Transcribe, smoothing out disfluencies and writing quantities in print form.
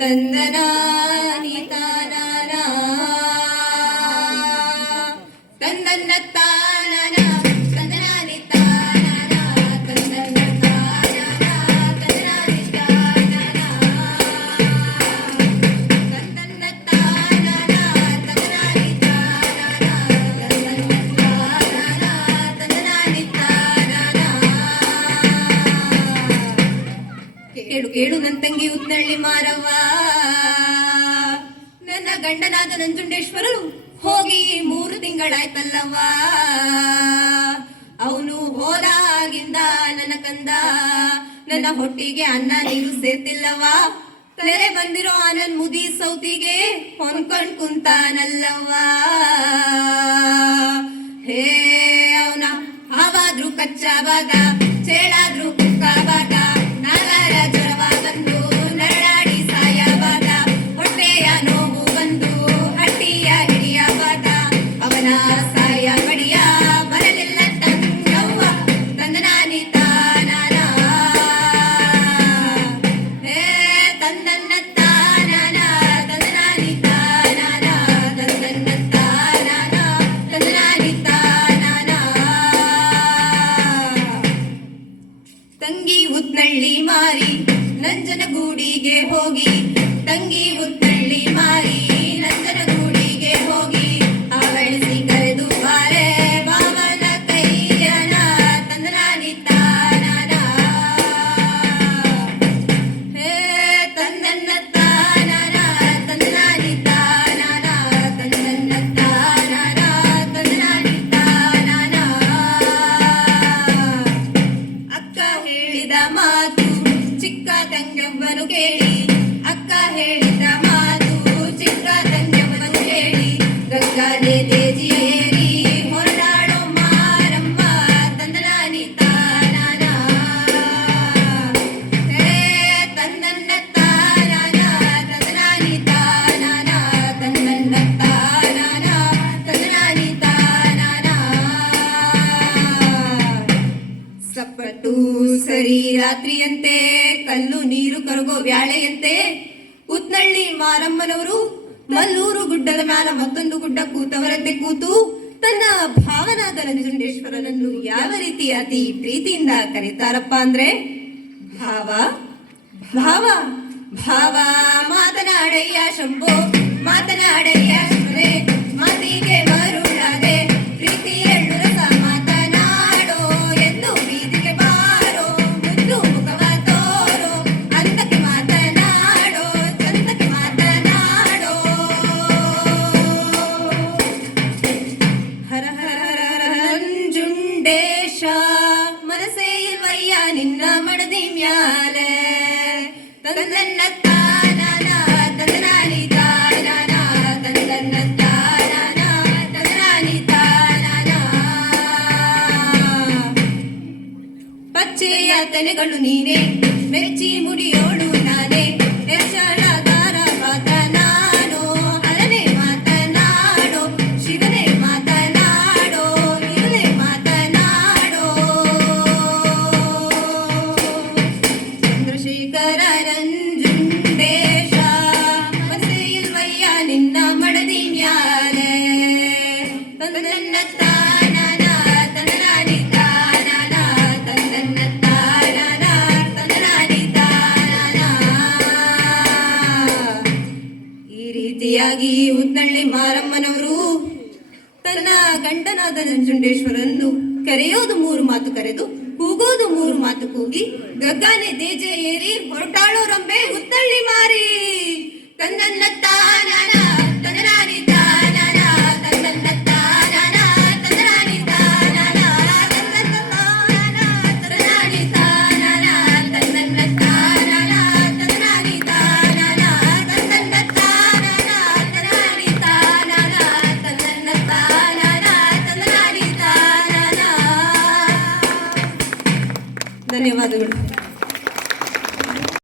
ತಂದನಾನಿ ತಾನಾನ ತಂದನ್ನ ತಾನನ ತಂದನಾನಿ ತಾನನ ತಂದನ್ನ ತಾನನ ತಂದನಾನಿ ತಾನನ ತಂದನ್ನ ತಾನನ ತಂದನಾನಿ ತಾನನ ತಂದನ್ನ ತಾನನ ತಂದನಾನಿ ತಾನನ. ಕೇಳು ಕೇಳು ನನ್ನ ತಂಗಿ ಉತ್ತಳ್ಳಿ ಮಾರವ್ವ, ನನ್ನ ಗಂಡನಾದ ನಂಜುಂಡೇಶ್ವರರು ಹೋಗಿ 3 ತಿಂಗಳಾಯ್ತಲ್ಲವ್ವ. ಅವನು ಹೋದಾಗಿಂದ ನನ್ನ ಕಂದ ನನ್ನ ಹೊಟ್ಟಿಗೆ ಅನ್ನ ನೀರು ಸೇರ್ತಿಲ್ಲವ್ವ. ತೆರೆ ಬಂದಿರೋ ಆನಂದ್ ಮುದಿ ಸೌತಿಗೆ ಹೊನ್ಕೊಂಡ್ ಕುಂತಾನಲ್ಲವ್ವ. ಹೇ ಅವನ ಹಾವಾದ್ರೂ ಕಚ್ಚಾವಾಗ ಚೇಳಾದ್ರೂ ಕುಕ್ಕಾವಾಗ ನಾಗಾರ ಜ್ವರವ ಬಂದು ನರಳಾಡಿ ಸಾಯವಾಗ ಹೊಟ್ಟೆಯ ನೋವು ಬಂದು ಹಟ್ಟಿಯ ಹಿಡಿಯವಾಗ ಅವನ ಸಾಯ ಬಡಿಯ ಬರಲಿಲ್ಲ ತಂಗವ್ವ ತಂದನಾನಿ ತಾನನ. ಹೇ ತಂದನ್ನ ತಾನನ ತಂದನಾನಿ ತಾನನ ತಂದನ್ನ ತಾನನ ತಂದನಾನಿ ತಾನನ. ತಂಗಿ ಉತ್ನಳ್ಳಿ ಮಾರಿ ನಂಜನಗೂಡಿಗೆ ಹೋಗಿ ತಂಗಿ ಉತ್ನಳ್ಳಿ ಮಾರಿ ನಂಜನಗೂಡಿಗೆ ಹೋಗಿ ಆವಳಿಸಿ ಕರೆದು ಬಾರೆ ಬಾವನ ಕೈಯನ ತಂದನಾನಿ ತಾನನ. ಹೇ ತಂದನ್ನ ತಾನನ ತಂದನಾನಿ ತಾನನ ತಂದನ್ನ ತಾನನ ತಂದನಾನಿ ತಾನನ. ಅಕ್ಕ ಹೇಳಿದ ಮಾತು ಚಿಕ್ಕ ತಂಗವ್ವನು ಕೇಳಿ ಅಕ್ಕ ಹೇಳಿದ ಮಾತು ಚಿಕ್ಕ ತಂಗವ್ವನು ಕೇಳಿ ಗಂಗಾನೆ ದೇಜಿಯೇರಿ ಹೊರಡಾಡೋ ಮಾರಮ್ಮ ತಂದನಾನಿ ತಾನನ. ಹೇ ತಂದನ್ನ ತಾನನ ತಂದನಾನಿ ತಾನನ ತಂದನ್ನ ತಾನನ ತಂದನಾನಿ ತಾನನ. ಸಪ್ಪಟ್ಟು ಸರಿ ರಾತ್ರಿಯಂತೆ ಕಲ್ಲು ನೀರು ಕರಗೋ ವ್ಯಾಳೆಯಂತೆ ಉತ್ನಳ್ಳಿ ಮಾರಮ್ಮನವರು ಮಲ್ಲೂರು ಗುಡ್ಡದ ಮ್ಯಾಲ ಮತ್ತೊಂದು ಗುಡ್ಡ ಕೂತವರಂತೆ ಕೂತು ತನ್ನ ಭಾವನಾದ ನಂಜುಂಡೇಶ್ವರನನ್ನು ಯಾವ ರೀತಿ ಅತಿ ಪ್ರೀತಿಯಿಂದ ಕರೀತಾರಪ್ಪ ಅಂದ್ರೆ ಭಾವ ಭಾವ ಭಾವ ಮಾತನಾಡಯ್ಯ ಶಂಭೋ ಮಾತನಾಡಯ್ಯ ಶಂಭರೆ ಮಾತಿಗೆ ಮರುಳಾದೆ ಪ್ರೀತಿ ಎಳ್ಳು ರಸ ಮಾತನಾಡೋ ಎಂದು ಬೀದಿಗೆ ಬಾರೋ ಮುದ್ದು ಮುಖವ ತೋರೋ ಅಂತಕ್ಕೆ ಮಾತನಾಡೋ ಚಂದಕ್ಕೆ ಮಾತನಾಡೋ. ಹರ ಹರ ಹರ ಹರ ನಂಜುಂಡೇಶ ಮನಸೇ ಇಲ್ವಯ್ಯ ನಿನ್ನ ಮಡದಿ ಮ್ಯಾಲೆ ತಂದನ್ನ ತಾನನ ತಂದನಾನಿ ತಾನನ ತಂದನ್ನ ತಾನನ ತಂದನಾನಿ ತಾನನ. ಪಚ್ಚೆಯ ತಲೆಗಳು ನೀನೆ ಮೆಚ್ಚಿ ಮುಡಿಯೋಳು ನಾನೇ ಎಚ್ಚಳದಾರ ಮಾತನಾಡೋ ಹರನೆ ಮಾತನಾಡೋ ಶಿವನೇ ಮಾತನಾಡೋ ಇವನೇ ಮಾತನಾಡೋ. ಚಂದ್ರಶೇಖರ ನಂಜುಂಡೇಶ ಮನಸೇ ಇಲ್ವಯ್ಯ ನಿನ್ನ ಮಡದಿ ಮ್ಯಾಲೆ ತಂದನ್ನ ತಾನನ ತಂದನಾನಿ ತಾನನ ತಂದನ್ನ ತಾನನ ತಂದನಾನಿ ತಾನನ. ಈ ರೀತಿಯಾಗಿ ಉತ್ನಳ್ಳಿ ಮಾರಮ್ಮನವರು ತನ್ನ ಗಂಡನಾದ ನಂಜುಂಡೇಶ್ವರನ್ನು ಕರೆಯೋದು 3 ಮಾತು ಕರೆದು ಕೂಗೋದು 3 ಮಾತು ಕೂಗಿ ಗಗ್ಗಾನೆ ದೇಜೆ ಏರಿ